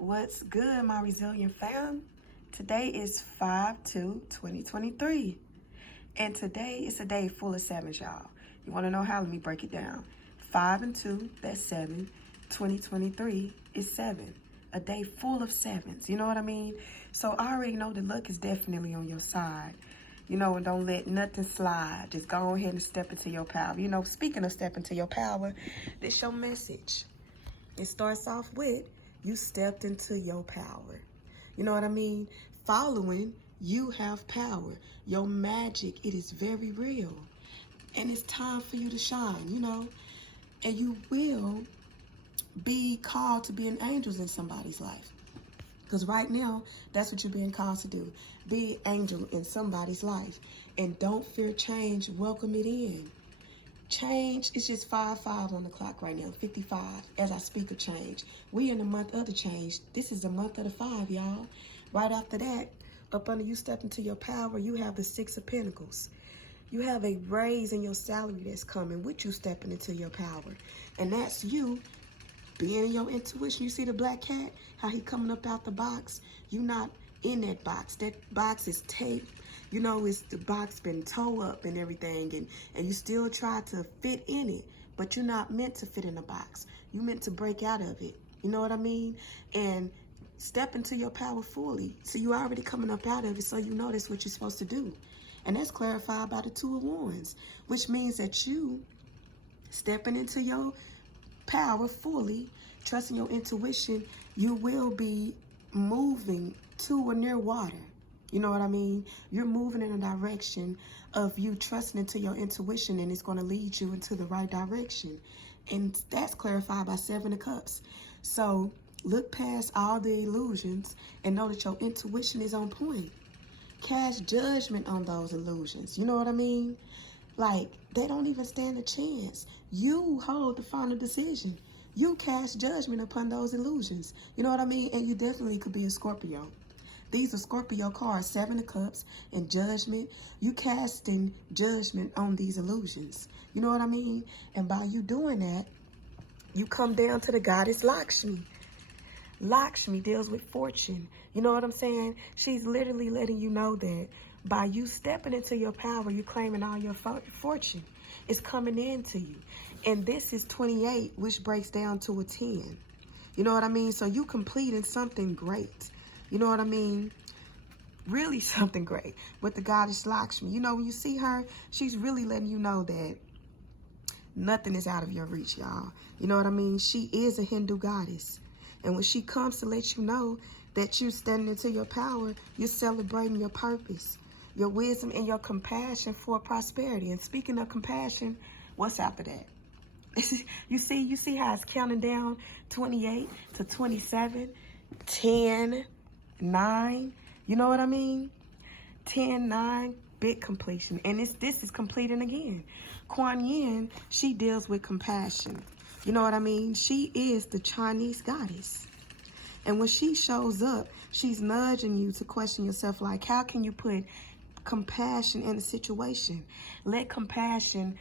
What's good, my resilient fam? Today is 5/2/2023, and today is a day full of sevens, y'all. You want to know how? Let me break it down. 5 and 2, that's 7. 2023 is 7. A day full of sevens, you know what I mean? So I already know the luck is definitely on your side. You know, and don't let nothing slide. Just go ahead and step into your power. You know, speaking of step into your power, this your message. It starts off with, you stepped into your power. You know what I mean? Following, you have power. Your magic, it is very real. And it's time for you to shine, you know? And you will be called to be an angel in somebody's life. Because right now, that's what you're being called to do. Be an angel in somebody's life. And don't fear change. Welcome it in. Change is just 5/5 on the clock right now, 55, as I speak of change. We in the month of the change. This is the month of the 5, y'all. Right after that, up under you step into your power, you have the 6 of Pentacles. You have a raise in your salary that's coming with you stepping into your power. And that's you being your intuition. You see the black cat, how he coming up out the box? You not in that box. That box is taped. You know, it's the box been towed up and everything, and you still try to fit in it, but you're not meant to fit in a box. You meant to break out of it. You know what I mean? And step into your power fully. So you already coming up out of it, so you know that's what you're supposed to do. And that's clarified by the 2 of Wands, which means that you stepping into your power fully, trusting your intuition, you will be moving to or near water. You know what I mean? You're moving in a direction of you trusting into your intuition, and it's going to lead you into the right direction. And that's clarified by 7 of Cups. So look past all the illusions and know that your intuition is on point. Cast judgment on those illusions. You know what I mean? Like, they don't even stand a chance. You hold the final decision. You cast judgment upon those illusions. You know what I mean? And you definitely could be a Scorpio. These are Scorpio cards, 7 of Cups and Judgment. You casting judgment on these illusions. You know what I mean? And by you doing that, you come down to the goddess Lakshmi. Lakshmi deals with fortune. You know what I'm saying? She's literally letting you know that by you stepping into your power, you're claiming all your fortune. It's coming into you. And this is 28, which breaks down to a 10. You know what I mean? So you completing something great. You know what I mean? Really something great with the goddess Lakshmi. You know, when you see her, she's really letting you know that nothing is out of your reach, y'all. You know what I mean? She is a Hindu goddess. And when she comes to let you know that you're standing into your power, you're celebrating your purpose, your wisdom, and your compassion for prosperity. And speaking of compassion, what's after that? You see how it's counting down 28 to 27, 10, 9. You know what I mean? 10, 9, big completion. And this is completing again. Kuan Yin, she deals with compassion. You know what I mean? She is the Chinese goddess. And when she shows up, she's nudging you to question yourself, like, how can you put compassion in a situation? Let compassion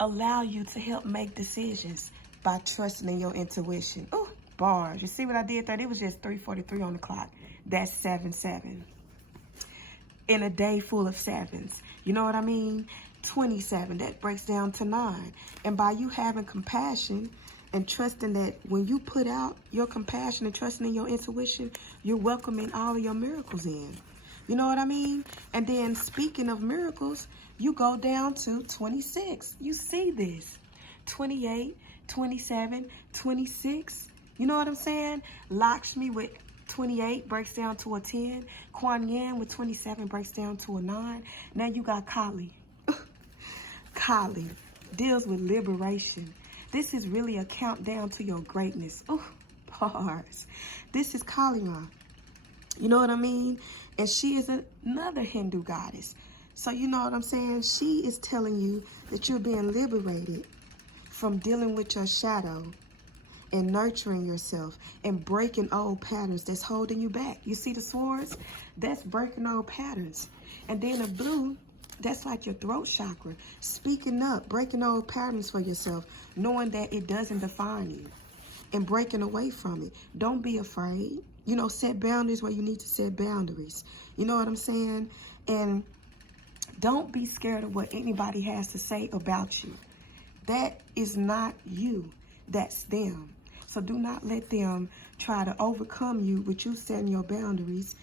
allow you to help make decisions by trusting in your intuition. Oh, bars. You see what I did there? It was just 3:43 on the clock. That's 7/7. In a day full of sevens. You know what I mean? 27, that breaks down to 9. And by you having compassion and trusting that when you put out your compassion and trusting in your intuition, you're welcoming all of your miracles in. You know what I mean? And then speaking of miracles, you go down to 26. You see this. 28, 27, 26. You know what I'm saying? Lakshmi with 28 breaks down to a 10. Kuan Yin with 27 breaks down to a 9. Now you got Kali. Kali deals with liberation. This is really a countdown to your greatness. Oh, bars. This is Kali Ma. You know what I mean? And she is another Hindu goddess. So you know what I'm saying? She is telling you that you're being liberated from dealing with your shadow and nurturing yourself and breaking old patterns that's holding you back. You see the swords? That's breaking old patterns. And then the blue, that's like your throat chakra. Speaking up, breaking old patterns for yourself, knowing that it doesn't define you. and breaking away from it. Don't be afraid. You know, set boundaries where you need to set boundaries. You know what I'm saying? And don't be scared of what anybody has to say about you. That is not you. That's them. So do not let them try to overcome you with you setting your boundaries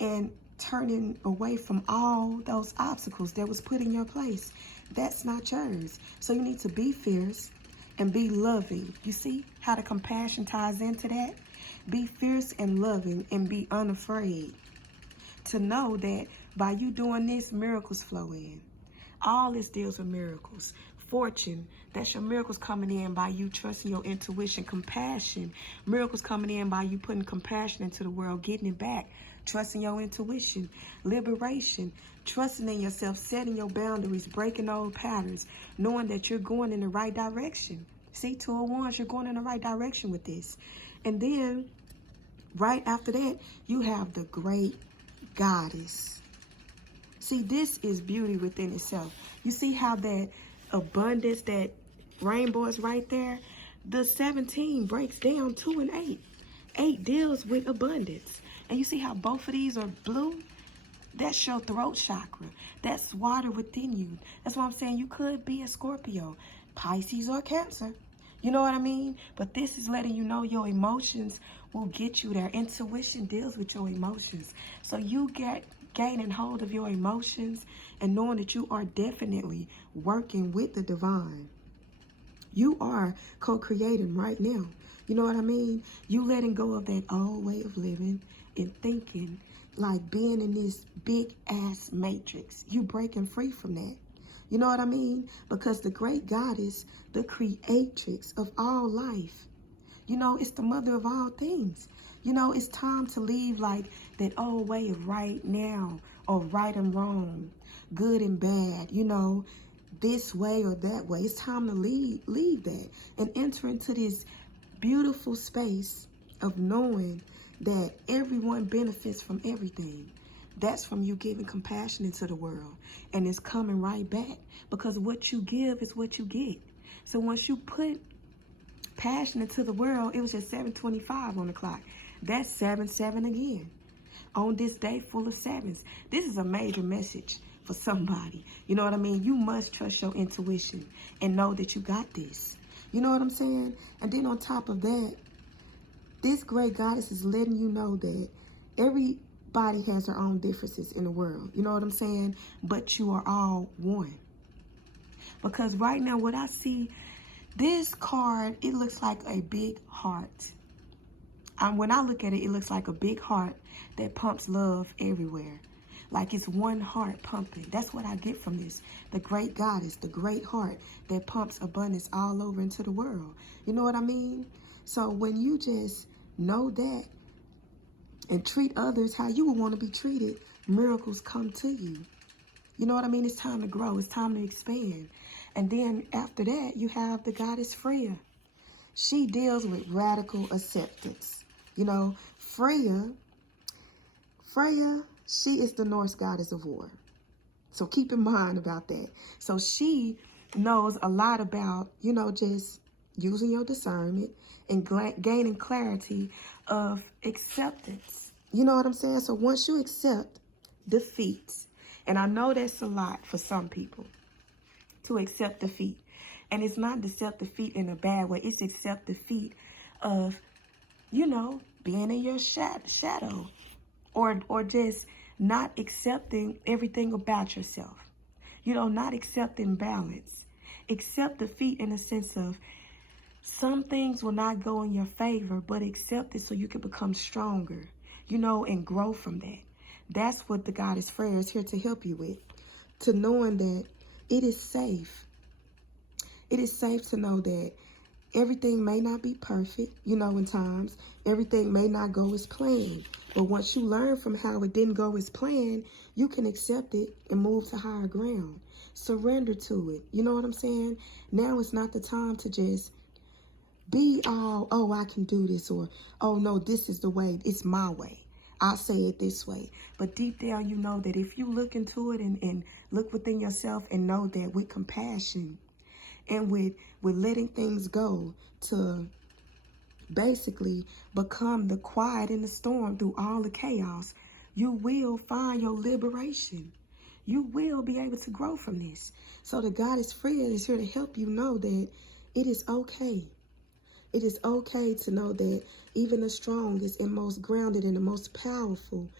and turning away from all those obstacles that was put in your place. That's not yours. So you need to be fierce and be loving. You see how the compassion ties into that? Be fierce and loving and be unafraid. To know that by you doing this, miracles flow in. All this deals with miracles. Fortune, that's your miracles coming in by you trusting your intuition. Compassion, miracles coming in by you putting compassion into the world, getting it back, trusting your intuition. Liberation, trusting in yourself, setting your boundaries, breaking old patterns, knowing that you're going in the right direction. See, 2 of Wands, you're going in the right direction with this. And then, right after that, you have the Great Goddess. See, this is beauty within itself. You see how that abundance, that rainbow is right there? The 17 breaks down 2 and 8. 8 deals with abundance. And you see how both of these are blue? That's your throat chakra. That's water within you. That's why I'm saying you could be a Scorpio, Pisces, or Cancer. You know what I mean? But this is letting you know your emotions will get you there. Intuition deals with your emotions. So you gaining hold of your emotions and knowing that you are definitely working with the divine. You are co-creating right now. You know what I mean? You letting go of that old way of living and thinking, like being in this big ass matrix. You breaking free from that. You know what I mean? Because the Great Goddess, the creatrix of all life, you know, it's the mother of all things. You know, it's time to leave like that old way of right now or right and wrong, good and bad, you know, this way or that way. It's time to leave that and enter into this beautiful space of knowing that everyone benefits from everything. That's from you giving compassion into the world. And it's coming right back. Because what you give is what you get. So once you put passion into the world, it was just 7:25 on the clock. That's 7/7 again. On this day full of sevens. This is a major message for somebody. You know what I mean? You must trust your intuition and know that you got this. You know what I'm saying? And then on top of that, this Great Goddess is letting you know that everybody has their own differences in the world. You know what I'm saying? But you are all one. Because right now, what I see, this card, it looks like a big heart. When I look at it, it looks like a big heart that pumps love everywhere. Like it's one heart pumping. That's what I get from this. The Great Goddess, the great heart that pumps abundance all over into the world. You know what I mean? So when you just know that and treat others how you would want to be treated, miracles come to you. You know what I mean? It's time to grow. It's time to expand. And then after that, you have the goddess Freya. She deals with radical acceptance. You know, Freya, she is the Norse goddess of war. So keep in mind about that. So she knows a lot about, you know, just using your discernment and gaining clarity of acceptance. You know what I'm saying? So once you accept defeats, and I know that's a lot for some people, to accept defeat. And it's not to accept defeat in a bad way. It's accept defeat of, you know, being in your shadow. Or just not accepting everything about yourself. You know, not accepting balance. Accept defeat in the sense of some things will not go in your favor, but accept it so you can become stronger, you know, and grow from that. That's what the goddess Freya is here to help you with. To knowing that it is safe. It is safe to know that everything may not be perfect, you know, in times. Everything may not go as planned. But once you learn from how it didn't go as planned, you can accept it and move to higher ground. Surrender to it. You know what I'm saying? Now is not the time to just be all, oh, I can do this, or, oh, no, this is the way. It's my way. I'll say it this way. But deep down, you know that if you look into it and look within yourself and know that with compassion and with letting things go to basically become the quiet in the storm through all the chaos, you will find your liberation. You will be able to grow from this. So the Goddess Friend is here to help you know that it is okay. It is okay to know that even the strongest and most grounded and the most powerful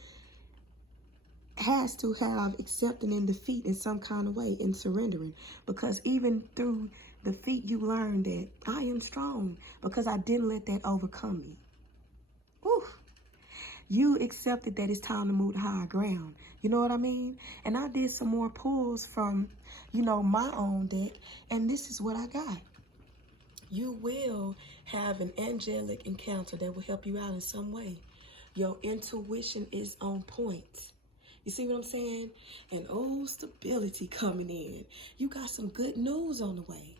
has to have accepting and defeat in some kind of way and surrendering. Because even through defeat, you learn that I am strong because I didn't let that overcome me. Whew. You accepted that it's time to move to higher ground. You know what I mean? And I did some more pulls from, you know, my own deck, and this is what I got. You will have an angelic encounter that will help you out in some way. Your intuition is on point. You see what I'm saying? And stability coming in. You got some good news on the way.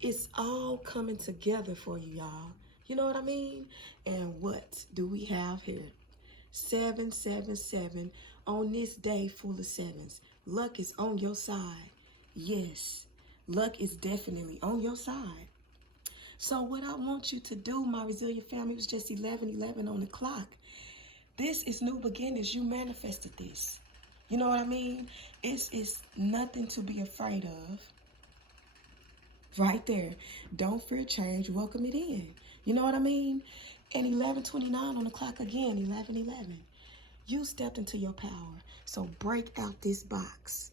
It's all coming together for you, y'all. You know what I mean? And what do we have here? 777 on this day full of sevens. Luck is on your side. Yes, luck is definitely on your side. So what I want you to do, my resilient family, was just 11:11 on the clock. This is new beginnings. You manifested this. You know what I mean? It's nothing to be afraid of. Right there. Don't fear change. Welcome it in. You know what I mean? And 11:29 on the clock again. 11:11. You stepped into your power. So break out this box.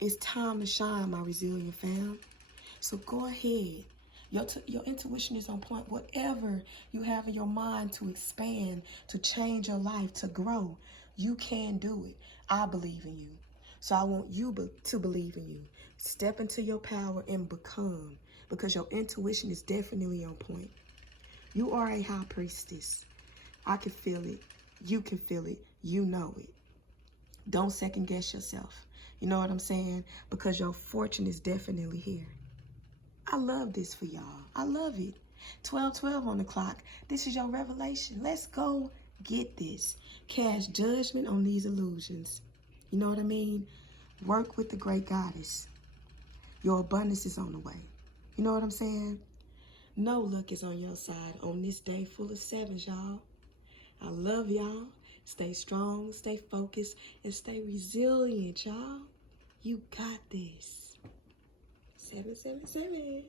It's time to shine, my resilient fam. So go ahead. Your intuition is on point. Whatever you have in your mind to expand, to change your life, to grow, you can do it. I believe in you. So I want you to believe in you. Step into your power and become, because your intuition is definitely on point. You are a high priestess. I can feel it. You can feel it. You know it. Don't second guess yourself. You know what I'm saying? Because your fortune is definitely here. I love this for y'all. I love it. 12:12 on the clock. This is your revelation. Let's go get this. Cast judgment on these illusions. You know what I mean? Work with the great goddess. Your abundance is on the way. You know what I'm saying? No luck is on your side on this day full of sevens, y'all. I love y'all. Stay strong, stay focused, and stay resilient, y'all. You got this. 777.